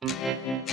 Música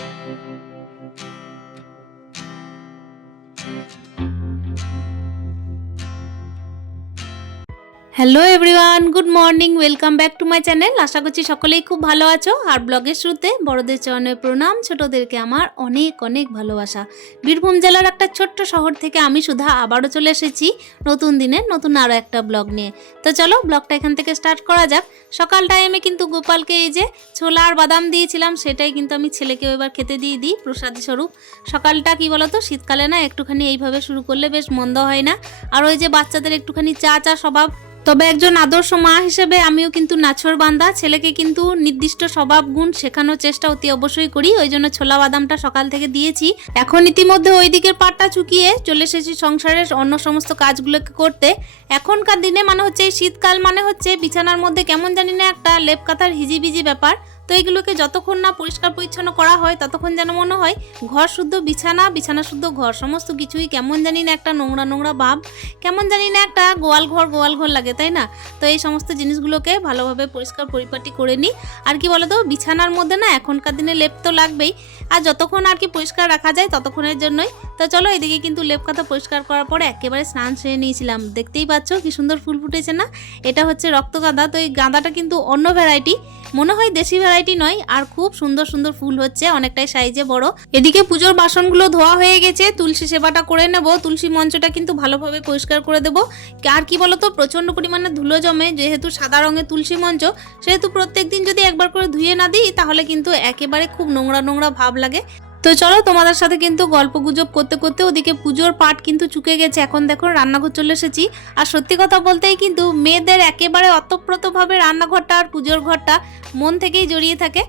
hello everyone good morning welcome back to my channel আশা করছি সকলেই খুব ভালো আছো। আর ব্লগের শুরুতে বড়দের চরণে প্রণাম, ছোটদেরকে আমার অনেক অনেক ভালোবাসা। বীরভূম জেলার একটা ছোট্ট শহর থেকে আমি সুধা আবারও চলে এসেছি নতুন দিনের নতুন আরও একটা ব্লগ নিয়ে। তো চলো ব্লগটা এখান থেকে স্টার্ট করা যাক। সকাল টাইমে কিন্তু গোপালকে এই যে ছোলা আর বাদাম দিয়েছিলাম, সেটাই কিন্তু আমি ছেলেকেও এবার খেতে দিয়ে দিই, প্রসাদ স্বরূপ। সকালটা কি বলতো, শীতকালে না একটুখানি এইভাবে শুরু করলে বেশ মন্দ হয় না। আর ওই যে বাচ্চাদের একটুখানি চা চা স্বভাব তবে একজন আদর্শ মা হিসেবে আমিও কিন্তু নাছর বান্দা। ছেলেকে কিন্তু নির্দিষ্ট স্বভাব, গুণ শেখানোর চেষ্টা অতি অবশ্যই করি। ওই জন্য ছোলা বাদামটা সকাল থেকে দিয়েছি। এখন ইতিমধ্যে ওই দিকের পাটটা চুকিয়ে চলে এসেছি সংসারের অন্য সমস্ত কাজগুলোকে করতে। এখনকার দিনে মানে হচ্ছে শীতকাল মানে হচ্ছে বিছানার মধ্যে কেমন জানি না একটা লেপ কাতার হিজিবিজি ব্যাপার। তো এগুলোকে যতক্ষণ না পরিষ্কার পরিচ্ছন্ন করা হয়, ততক্ষণ যেন মনে হয় ঘর শুদ্ধ, বিছানা বিছানা শুদ্ধ ঘর, সমস্ত কিছুই কেমন জানি না একটা নোংরা নোংরা ভাব, কেমন জানি না একটা গোয়াল ঘর গোয়াল ঘর লাগে, তাই না? তো এই সমস্ত জিনিসগুলোকে ভালোভাবে পরিষ্কার পরিপাটি করে নিই। আর কি বলতো, বিছানার মধ্যে না এখনকার দিনে লেপ তো লাগবেই, আর যতক্ষণ আর কি পরিষ্কার রাখা যায়, ততক্ষণের জন্যই তো চলো এদিকে কিন্তু লেপ কাঁথা পরিষ্কার করার পরে একেবারে স্নান সেরে নিয়েছিলাম। দেখতেই পাচ্ছ কি সুন্দর ফুল ফুটেছে না? এটা হচ্ছে রক্ত গাঁদা। তো এই গাঁদাটা কিন্তু অন্য ভ্যারাইটি মনে হয় দেশি ভ্যারাইটি নয়, আর খুব সুন্দর সুন্দর ফুল হচ্ছে, অনেকটাই সাইজে বড়। এদিকে পুজোর বাসনগুলো ধোয়া হয়ে গেছে, তুলসী সেবাটা করে নেব। তুলসী মঞ্চটা কিন্তু ভালোভাবে পরিষ্কার করে দেবো। আর কি বলতো প্রচণ্ড পরিমাণে ধুলো জমে, যেহেতু সাদা রঙের তুলসী মঞ্চ, সেহেতু প্রত্যেক দিন যদি একবার করে ধুয়ে না দিই, তাহলে কিন্তু একেবারে খুব নোংরা নোংরা ভাব লাগে। তো চলো তোমাদের সাথে কিন্তু গল্প গুজব করতে করতে ওদিকে পুজোর পাট কিন্তু চুকে গেছে। এখন দেখো রান্নাঘর চলে এসেছি। আর সত্যি কথা বলতেই কিন্তু মেয়েদের একেবারে অতপ্রতভাবে রান্নাঘরটা আর পুজোর ঘরটা মন থেকেই জড়িয়ে থাকে।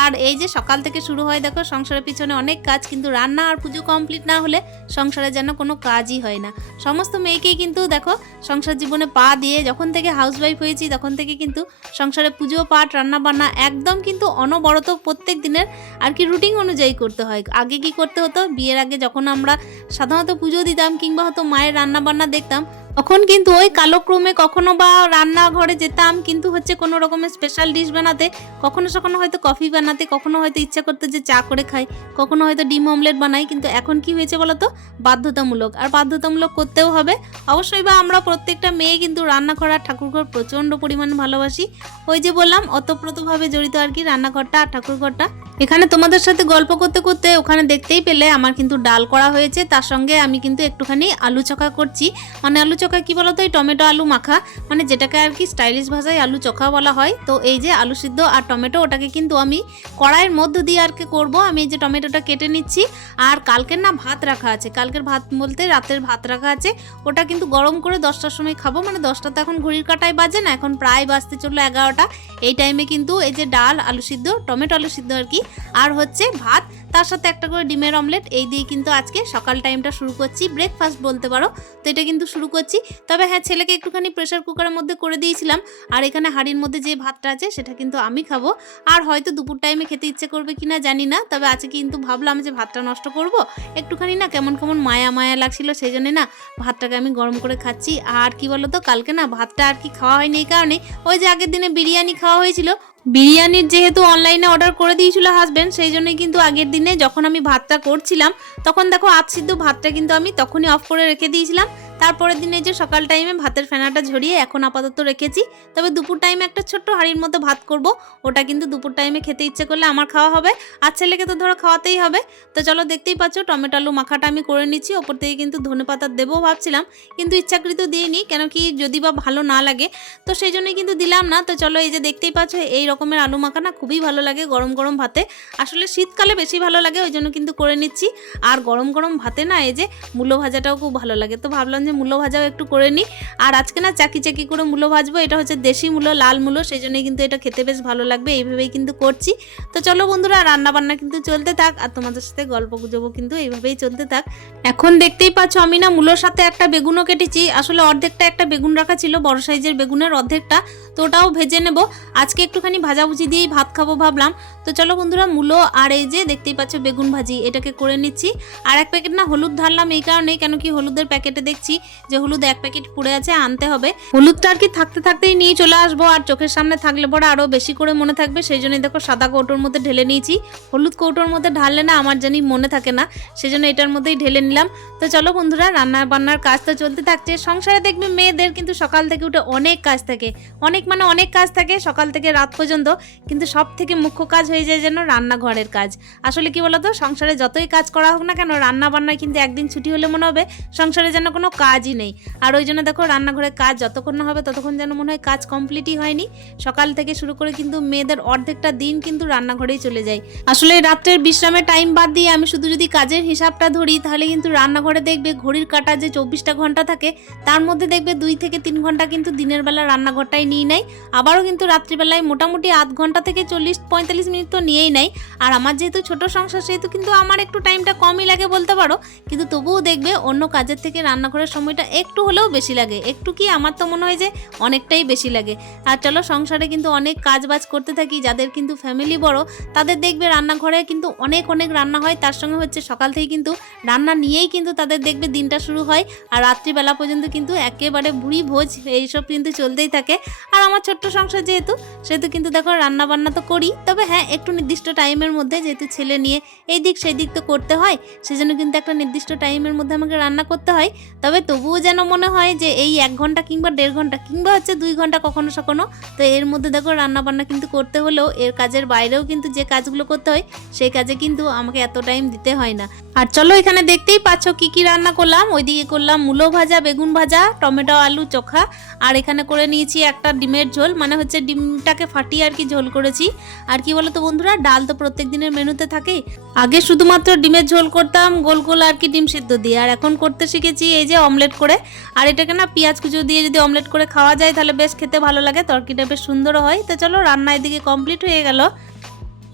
আর এই যে সকাল থেকে শুরু হয় দেখো, সংসারের পিছনে অনেক কাজ, কিন্তু রান্না আর পুজো কমপ্লিট না হলে সংসারে যেন কোনো কাজই হয় না। সমস্ত মেয়েকেই কিন্তু দেখো সংসার জীবনে পা দিয়ে যখন থেকে হাউসওয়াইফ হয়েছি, তখন থেকে কিন্তু সংসারে পুজো পাঠ রান্না বান্না একদম কিন্তু অনবরত প্রত্যেক দিনের আর কি রুটিন অনুযায়ী করতে হয়। আগে কি করতে হতো? বিয়ের আগে যখন আমরা সাধারণত পুজো দিতাম কিংবা হয়তো মায়ের রান্না বান্না দেখতাম তখন কিন্তু ওই কালক্রমে কখনো বা রান্নাঘরে যেতাম, কিন্তু হচ্ছে কোনো রকমের স্পেশাল ডিশ বানাতে, কখনো সখনো হয়তো কফি বানাতে, কখনো হয়তো ইচ্ছা করতে যে চা করে খাই, কখনো হয়তো ডিম অমলেট বানাই, কিন্তু এখন কি হয়েছে বলো তো বাধ্যতামূলক। আর বাধ্যতামূলক করতেও হবে। অবশ্যই বা আমরা প্রত্যেকটা মেয়ে কিন্তু রান্না করার ঠাকুরঘর প্রচণ্ড পরিমাণে ভালোবাসি। ওই যে বললাম অতপ্রতভাবে জড়িত আর কি রান্নাঘরটা আর ঠাকুরঘরটা। এখানে তোমাদের সাথে গল্প করতে করতে ওখানে দেখতেই পেলে আমার কিন্তু ডাল করা হয়েছে। তার সঙ্গে আমি কিন্তু একটুখানি আলু চোখা করছি। মানে আলু চোখা কি বলতো, এই টমেটো আলু মাখা মানে যেটাকে আর কি স্টাইলিশ ভাষায় আলু চোখা বলা হয়, তো এই যে আলু সিদ্ধ আর টমেটো, ওটাকে কিন্তু আমি কড়াইয়ের মধ্য দিয়ে আর কি করব। আমি এই যে টমেটোটা কেটে নিচ্ছি, আর কালকের না ভাত রাখা আছে, কালকের ভাত বলতে রাতের ভাত রাখা আছে, ওটা কিন্তু গরম করে দশটার সময় খাব মানে দশটা তো এখন ঘড়ির কাটায় বাজে না, এখন প্রায় বাজতে চলল এগারোটা, এই টাইমে কিন্তু এই যে ডাল, আলু সিদ্ধ, টমেটো আলু সিদ্ধ আর কি, আর হচ্ছে ভাত, তার সাথে একটা করে ডিমের অমলেট এই দিয়ে কিন্তু আজকে সকাল টাইমটা শুরু করছি ব্রেকফাস্ট বলতে পারো, তো এটা কিন্তু শুরু করছি তবে হ্যাঁ ছেলেকে একটুখানি প্রেশার কুকারের মধ্যে করে দিয়েছিলাম। আর এখানে হাঁড়ির মধ্যে যে ভাতটা আছে, সেটা কিন্তু আমি খাব। আর হয়তো দুপুর টাইমে খেতে ইচ্ছে করবে কিনা জানি না। তবে আজকে কিন্তু ভাবলাম যে ভাতটা নষ্ট করব। একটুখানি না কেমন কেমন মায়া মায়া লাগছিল সেই জন্যে না ভাতটাকে আমি গরম করে খাচ্ছি। আর কি বলো তো কালকে না ভাতটা আর কি খাওয়া হয়নি এই কারণে। ওই যে আগের দিনে বিরিয়ানি খাওয়া হয়েছিল। বিরিয়ানির যেহেতু অনলাইনে অর্ডার করে দিয়েছিল হাজব্যান্ড সেই জন্যই কিন্তু আগের দিনে যখন আমি ভাতটা করছিলাম, তখন দেখো আজ সিদ্ধ ভাতটা কিন্তু আমি তখনই অফ করে রেখে দিয়েছিলাম। তারপরের দিন এই যে সকাল টাইমে ভাতের ফেনাটা ঝরিয়ে এখন আপাতত রেখেছি, তবে দুপুর টাইমে একটা ছোট্ট হাঁড়ির মতো ভাত করব, ওটা কিন্তু দুপুর টাইমে খেতে ইচ্ছে করলে আমার খাওয়া হবে, আর ছেলেকে তো ধরো খাওয়াতেই হবে। তো চলো দেখতেই পাচ্ছ, টমেটো আলু মাখাটা আমি করে নিচ্ছি, ওপর থেকে কিন্তু ধনে পাতা দেবো ভাবছিলাম, কিন্তু ইচ্ছাকৃত দিইনি, কেন কি যদি বা ভালো না লাগে, তো সেই জন্যই কিন্তু দিলাম না। তো চলো এই যে দেখতেই পাচ্ছ, এই রকমের আলু মাখা না খুবই ভালো লাগে গরম গরম ভাতে। আসলে শীতকালে বেশি ভালো লাগে, ওই জন্য কিন্তু করে নিচ্ছি। আর গরম গরম ভাতে না, এই যে মূলো ভাজাটাও খুব ভালো লাগে। তো ভাবলাম যে মূলো ভাজাও একটু করে নিই। আর আজকে না চাকি চাকি করে মূলো ভাজবো, এটা হচ্ছে দেশি মূলো, লাল মূলো সেই জন্যই কিন্তু এটা খেতে বেশ ভালো লাগবে, এইভাবেই কিন্তু করছি। তো চলো বন্ধুরা রান্না বান্না কিন্তু চলতে থাক, আর তোমাদের সাথে গল্প গুজবও কিন্তু এইভাবেই চলতে থাক। এখন দেখতেই পাচ্ছ, আমি না মূলোর সাথে একটা বেগুনও কেটেছি, আসলে অর্ধেকটা একটা বেগুন রাখা ছিল, বড় সাইজের বেগুনের অর্ধেকটা, তো ওটাও ভেজে নেব। আজকে একটুখানি ভাজাভুজি দিয়েই ভাত খাব ভাবলাম। তো চলো বন্ধুরা, মূলো আর এই যে দেখতেই পাচ্ছ বেগুন ভাজি, এটাকে করে নিচ্ছি। আর এক প্যাকেট না হলুদ ঢাললাম এই কারণে কেন কি হলুদের প্যাকেটে দেখছি বলেছি যে হলুদ এক প্যাকেট পড়ে আছে, আনতে হবে। হলুদটা আর কি থাকতে থাকতেই নিয়ে চলে আসব, আর চোখের সামনে থাকলে পরে আরও বেশি করে মনে থাকবে। সেই জন্যই দেখো সাদা কৌটোর মধ্যে ঢেলে নিয়েছি। হলুদ কৌটোর মধ্যে ঢাললে না আমার জানি মনে থাকে না, সেই জন্য এটার মধ্যেই ঢেলে নিলাম। তো চলো বন্ধুরা রান্না বান্নার কাজ তো চলতে থাকছে। সংসারে দেখবে মেয়েদের কিন্তু সকাল থেকে উঠে অনেক কাজ থাকে। অনেক মানে অনেক কাজ থাকে সকাল থেকে রাত পর্যন্ত, কিন্তু সব থেকে মুখ্য কাজ হয়ে যায় যেন রান্নাঘরের কাজ। আসলে কি বলতো, সংসারে যতই কাজ করা হোক না কেন রান্না বান্নায় কিন্তু একদিন ছুটি হলে মনে হবে, সংসারে যেন কোনো কাজই নেই। আর ওই জন্য দেখো রান্নাঘরে কাজ যতক্ষণ না হবে ততক্ষণ যেন মনে হয় কাজ কমপ্লিটই হয়নি। সকাল থেকে শুরু করে কিন্তু মেয়েদের অর্ধেকটা দিন কিন্তু রান্নাঘরেই চলে যায়। আসলে রাত্রের বিশ্রামের টাইম বাদ দিয়ে আমি শুধু যদি কাজের হিসাবটা ধরি, তাহলে কিন্তু রান্নাঘরে দেখবে ঘড়ির কাটা যে চব্বিশটা ঘণ্টা থাকে, তার মধ্যে দেখবে দুই থেকে তিন ঘণ্টা কিন্তু দিনের বেলা রান্নাঘরটাই নিয়ে নেয়। আবারও কিন্তু রাত্রিবেলায় মোটামুটি আধ ঘণ্টা থেকে চল্লিশ পঁয়তাল্লিশ মিনিট তো নিয়েই নেয়। আর আমার যেহেতু ছোট সংসার, সেহেতু কিন্তু আমার একটু টাইমটা কমই লাগে বলতে পারো। কিন্তু তবুও দেখবে অন্য কাজের থেকে রান্নাঘরের সময়টা একটু হলেও বেশি লাগে। একটু কি আমার তো মনে হয় যে অনেকটাই বেশি লাগে। আর চলো সংসারে কিন্তু অনেক কাজ বাজ করতে থাকি, যাদের কিন্তু ফ্যামিলি বড়, তাদের দেখবে রান্নাঘরে কিন্তু অনেক অনেক রান্না হয়। তার সঙ্গে হচ্ছে সকাল থেকে কিন্তু রান্না নিয়েই কিন্তু তাদের দেখবে দিনটা শুরু হয়। আর রাত্রিবেলা পর্যন্ত কিন্তু একেবারে বুড়ি ভোজ এইসব কিন্তু চলতেই থাকে। আর আমার ছোট্ট সংসার যেহেতু, সেহেতু কিন্তু দেখো রান্না বান্না তো করি। তবে হ্যাঁ একটু নির্দিষ্ট টাইমের মধ্যে যেহেতু ছেলে নিয়ে এই দিক সেই দিক তো করতে হয়, সেজন্য কিন্তু একটা নির্দিষ্ট টাইমের মধ্যে আমাকে রান্না করতে হয়। তবে তবুও যেন মনে হয় যে এই এক ঘণ্টা কিংবা দেড় ঘণ্টা কিংবা হচ্ছে দুই ঘণ্টা কখনো সখনো তো এর মধ্যে দেখো রান্না বান্না কিন্তু করতে হলেও এর কাজের বাইরেও কিন্তু যে কাজগুলো করতে হয়, সেই কাজে কিন্তু আমাকে এত টাইম দিতে হয় না। আর চলো এখানে দেখতেই পাচ্ছ কি কি রান্না করলাম। ওইদিকে করলাম মূলো ভাজা, বেগুন ভাজা, টমেটো, আলু, চোখা। আর এখানে করে নিয়েছি একটা ডিমের ঝোল মানে হচ্ছে ডিমটাকে ফাটিয়ে আর কি ঝোল করেছি। আর কি বলতো বন্ধুরা, ডাল তো প্রত্যেক দিনের মেনুতে থাকেই আগে শুধুমাত্র ডিমের ঝোল করতাম, গোল গোল আর কি ডিম সিদ্ধ দিয়ে। আর এখন করতে শিখেছি এই যে অমলেট করে। আর এটাকে না পেঁয়াজ কুচো দিয়ে যদি অমলেট করে খাওয়া যায়, তাহলে বেশ খেতে ভালো লাগে তরকিটা বেশ সুন্দরও হয়। তো চলো, রান্না এদিকে কমপ্লিট হয়ে গেল।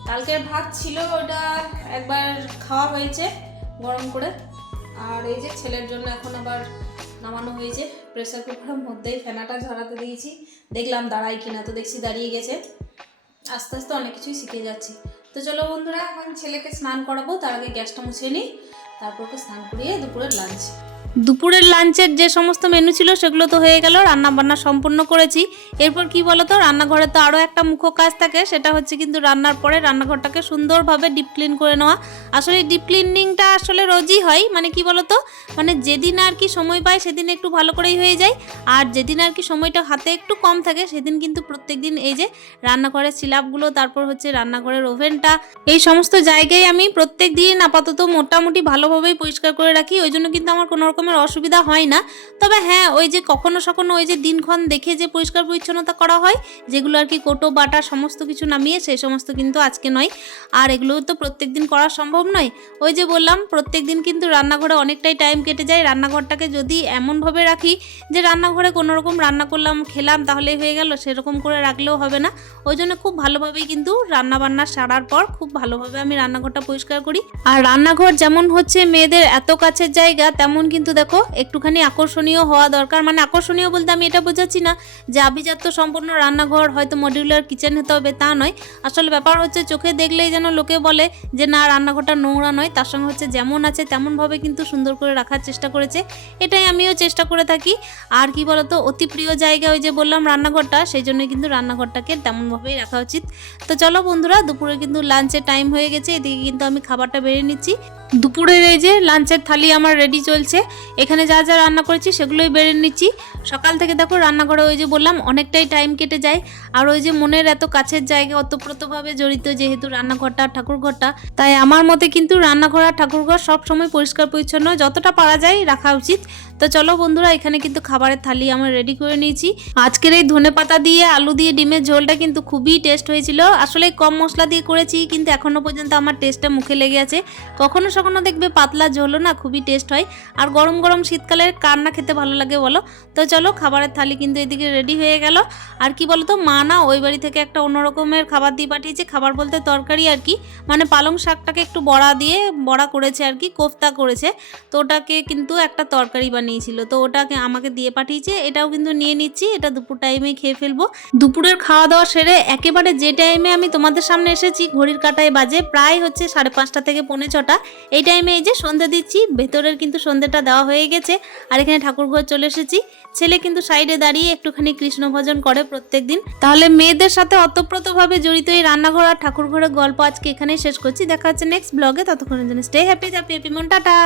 কালকের ভাত ছিল, ওটা একবার খাওয়া হয়েছে, গরম করে। আর এই যে ছেলের জন্য এখন আবার নামানো হয়েছে প্রেসার কুকারের মধ্যেই ফেনাটা ঝরাতে দিয়েছি। দেখলাম দাঁড়াই কিনা, তো দেখছি দাঁড়িয়ে গেছে। আস্তে আস্তে অনেক কিছুই শিখে যাচ্ছি। তো চলো বন্ধুরা, এখন ছেলেকে স্নান করাবো, তার আগে গ্যাসটা মুছে নিই, তারপর স্নান করিয়ে দুপুরের লাঞ্চ দুপুরের লাঞ্চের যে সমস্ত মেনু ছিল সেগুলো তো হয়ে গেল রান্না বান্না সম্পূর্ণ করেছি। এরপর কি বলতো, রান্নাঘরে তো আরও একটা মুখ্য কাজ থাকে, সেটা হচ্ছে কিন্তু রান্নার পরে রান্নাঘরটাকে সুন্দরভাবে ডিপ ক্লিন করে নেওয়া। আসলে ডিপ ক্লিনিংটা আসলে রোজই হয় মানে কি বলতো মানে যেদিন আর কি সময় পায় সেদিন একটু ভালো করেই হয়ে যায়। আর যেদিন আর কি সময়টা হাতে একটু কম থাকে, সেদিন কিন্তু প্রত্যেক দিন এই যে রান্নাঘরের সিলাপগুলো তারপর হচ্ছে রান্নাঘরের ওভেনটা এই সমস্ত জায়গায় আমি প্রত্যেক দিন আপাতত মোটামুটি ভালোভাবেই পরিষ্কার করে রাখি। ওই জন্য কিন্তু আমার কোনো রকমের অসুবিধা হয় না। তবে হ্যাঁ ওই যে কখনো সখনো ওই যে দিনক্ষণ দেখে যে পরিষ্কার পরিচ্ছন্নতা করা হয়, যেগুলো আর কি কোটো, বাটা, সমস্ত কিছু নামিয়ে সেই সমস্ত কিন্তু আজকে নয়। আর এগুলো তো প্রত্যেক দিন করা সম্ভব নয়। ওই যে বললাম প্রত্যেক দিন কিন্তু রান্নাঘরে অনেকটাই টাইম কেটে যায়। রান্নাঘরটাকে যদি এমনভাবে রাখি যে রান্নাঘরে কোনো রকম রান্না করলাম, খেলাম তাহলে হয়ে গেল, সেরকম করে রাখলেও হবে না। ওই জন্য খুব ভালোভাবেই কিন্তু রান্না বান্না সারার পর খুব ভালোভাবে আমি রান্নাঘরটা পরিষ্কার করি। আর রান্নাঘর যেমন হচ্ছে মেয়েদের এত কাছের জায়গা, তেমন কিন্তু দেখো, একটুখানি আকর্ষণীয় হওয়া দরকার। মানে আকর্ষণীয় বলতে আমি এটা বোঝাচ্ছি না যে আভিজাত্য সম্পূর্ণ রান্নাঘর হয়তো মডিউলার কিচেন হতে হবে, তা নয়। আসলে ব্যাপার হচ্ছে চোখে দেখলেই যেন লোকে বলে যে, না, রান্নাঘরটা নোংরা নয়। তার সঙ্গে হচ্ছে যেমন আছে তেমনভাবে কিন্তু সুন্দর করে রাখার চেষ্টা করেছে। এটাই আমিও চেষ্টা করে থাকি। আর কি বলতো, অতি প্রিয় জায়গা ওই যে বললাম রান্নাঘরটা, সেই জন্যই কিন্তু রান্নাঘরটাকে তেমনভাবেই রাখা উচিত। তো চলো বন্ধুরা, দুপুরে কিন্তু লাঞ্চের টাইম হয়ে গেছে, এদিকে কিন্তু আমি খাবারটা বেড়ে নিচ্ছি। দুপুরের এই যে লাঞ্চের থালি আমার রেডি চলছে। এখানে যা যা রান্না করেছি সেগুলোই বেড়ে নিচ্ছি। সকাল থেকে দেখো রান্নাঘরে ওই যে বললাম, অনেকটাই টাইম কেটে যায়। আর ওই যে মনের এত কাছের জায়গা অতপ্রতভাবে জড়িত যেহেতু রান্নাঘরটা, ঠাকুরঘরটা, তাই আমার মতে কিন্তু রান্নাঘর আর ঠাকুরঘর সবসময় পরিষ্কার পরিচ্ছন্ন যতটা পারা যায় রাখা উচিত। তো চলো বন্ধুরা, এখানে কিন্তু খাবারের থালি আমার রেডি করে নিয়েছি। আজকের এই ধনে পাতা দিয়ে, আলু দিয়ে, ডিমের ঝোলটা কিন্তু খুবই টেস্ট হয়েছিল। আসলে কম মশলা দিয়ে করেছি, কিন্তু এখনও পর্যন্ত আমার টেস্টটা মুখে লেগে আছে। কখনো সখনো দেখবে পাতলা ঝোলও না খুবই টেস্ট হয়। আর গরম গরম শীতকালে কান্না খেতে ভালো লাগে বলো? তো চলো, খাবারের থালি কিন্তু এদিকে রেডি হয়ে গেল। আর কি বলতো, মা না ওই বাড়ি থেকে একটা অন্য রকমের খাবার দিয়ে পাঠিয়েছে। খাবার বলতে তরকারি আর কি। মানে পালং শাকটাকে একটু বড়া দিয়ে বড়া করেছে আর কি, কোফতা করেছে। তো ওটাকে কিন্তু একটা তরকারি বানিয়ে বানিয়েছিল। তো ওটাকে আমাকে দিয়ে পাঠিয়েছে, এটাও কিন্তু নিয়ে নিচ্ছি, এটা দুপুর টাইমে খেয়ে ফেলব। দুপুরের খাওয়া দাওয়া সেরে একেবারে যে টাইমে আমি তোমাদের সামনে এসেছি, ঘড়ির কাটায় বাজে প্রায় হচ্ছে সাড়ে পাঁচটা থেকে পৌনে ছটা। এই টাইমে এই যে সন্ধে দিচ্ছি, ভেতরের কিন্তু সন্ধেটা দেওয়া হয়ে গেছে, আর এখানে ঠাকুর ঘর চলে এসেছি। ছেলে কিন্তু সাইডে দাঁড়িয়ে একটুখানি কৃষ্ণ ভজন করে প্রত্যেক দিন। তাহলে মেয়েদের সাথে অতপ্রতভাবে জড়িত এই রান্নাঘর আর ঠাকুর ঘরের গল্প আজকে এখানেই শেষ করছি। দেখা হচ্ছে নেক্সট ব্লগে ততক্ষণের জন্য স্টে হ্যাপি হ্যাপি হ্যাপি মন, টাটা!